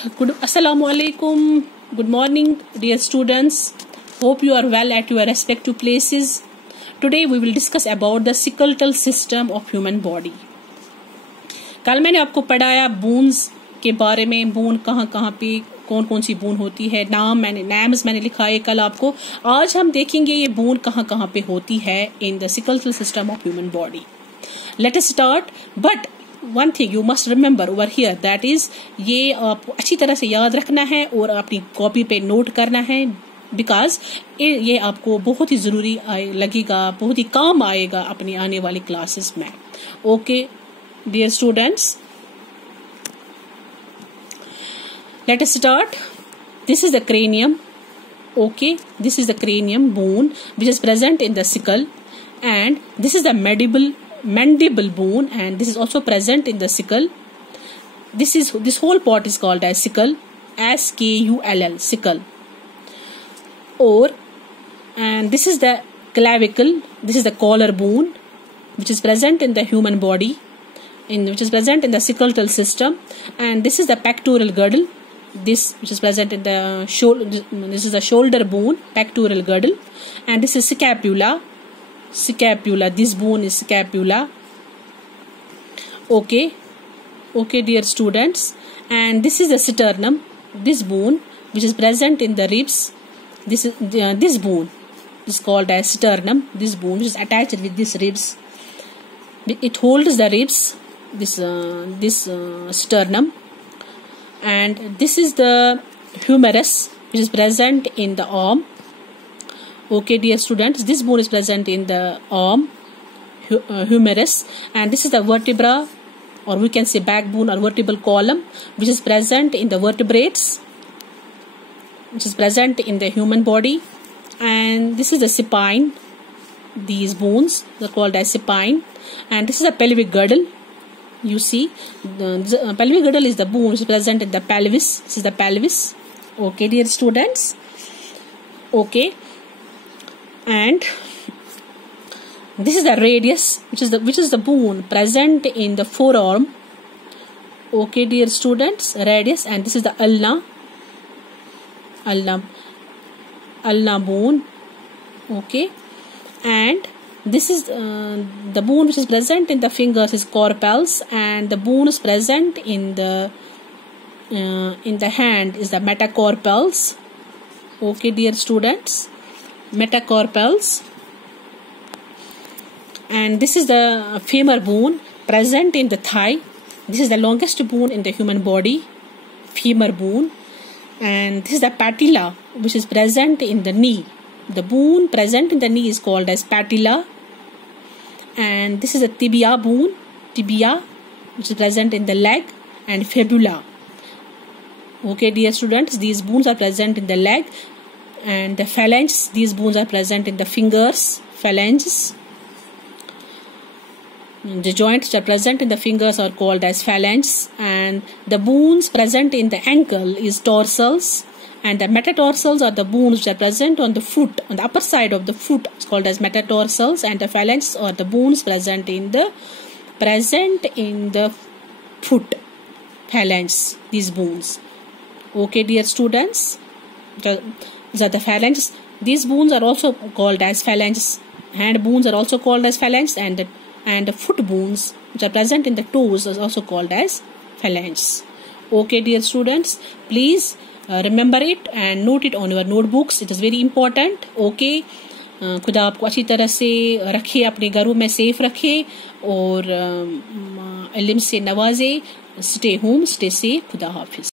Assalamu alaikum. Good morning, dear students. Hope you are well at your respective places. Today we will discuss about the skeletal system of human body. कल मैंने आपको पढ़ाया bones के बारे में, bone कहाँ पे कौन कौन सी बोन होती है, नाम्स मैंने लिखाए कल आपको. आज हम देखेंगे ये बोन कहाँ पे होती है in the skeletal system of human body. Let us start. But one thing you must remember over here, that is ये आपको अच्छी तरह से याद रखना है और अपनी कॉपी पे नोट करना है, बिकॉज ये आपको बहुत ही जरूरी लगेगा, बहुत ही काम आएगा अपनी आने वाली क्लासेस में. Okay dear students, let us start. This is the cranium. Okay, this is the cranium bone which is present in the skull, and this is the mandible bone, and this is also present in the skull. This whole part is called as skull, skull, skull. And this is the clavicle. This is the collarbone which is present in the human body, which is present in the skeletal system. And this is the pectoral girdle. This which is present in the shoulder. This is the shoulder bone, pectoral girdle, and this is scapula. This bone is scapula. Okay, dear students, and this is the sternum. This bone which is present in the ribs. This bone is called as sternum. This bone which is attached with these ribs. It holds the ribs. This sternum. And this is the humerus which is present in the arm. Okay, dear students, this bone is present in the arm, humerus, and this is the vertebra, or we can say backbone or vertebral column, which is present in the vertebrates, which is present in the human body. And this is the supine. These bones are called as supine. And this is the pelvic girdle. You see, the pelvic girdle is the bone which is present in the pelvis. This is the pelvis. Okay, dear students. Okay, and this is the radius, which is the bone present in the forearm. Okay, dear students, radius. And this is the ulna bone. Okay, and this is the bone which is present in the fingers is carpals, and the bone is present in the hand is the metacarpals. Okay, dear students, metacarpals. And this is the femur bone present in the thigh. This is the longest bone in the human body, femur bone. And this is the patella which is present in the knee. The bone present in the knee is called as patella. And this is the tibia bone, which is present in the leg, and fibula. Okay, dear students, these bones are present in the leg. And the phalanges, these bones are present in the fingers, phalanges. The joints that are present in the fingers are called as phalanges. And the bones present in the ankle is tarsals. And the metatarsals are the bones which are present on the foot, on the upper side of the foot. It's called as metatarsals. And the phalanges are the bones present in the foot, phalanges, these bones. Okay, dear students, these are the phalanges. These bones are also called as phalanges. Hand bones are also called as phalanges, and the foot bones which are present in the toes are also called as phalanges. Okay, dear students, please remember it and note it on your notebooks. It is very important. Okay, खुदा आपको अच्छी तरह से रखे, अपने घरों में safe रखे और इल्म से नवाजे. Stay home, stay safe. खुदा हाफिज.